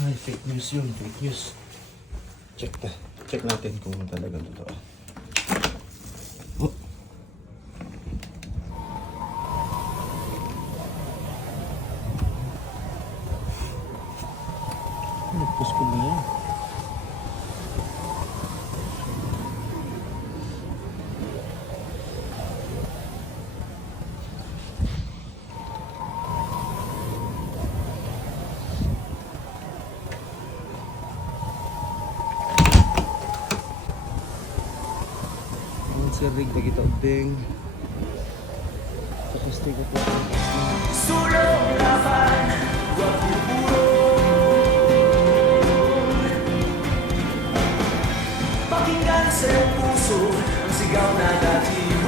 Ay, fake news yun, fake news. Check natin kung talagang totoo. Oh. Nagpus ko na yan. Rig bagi tobeng. Tapos tiga po. Sulong laban, huwag pupuro. Pakinggan sa iyong puso ang sigaw na dati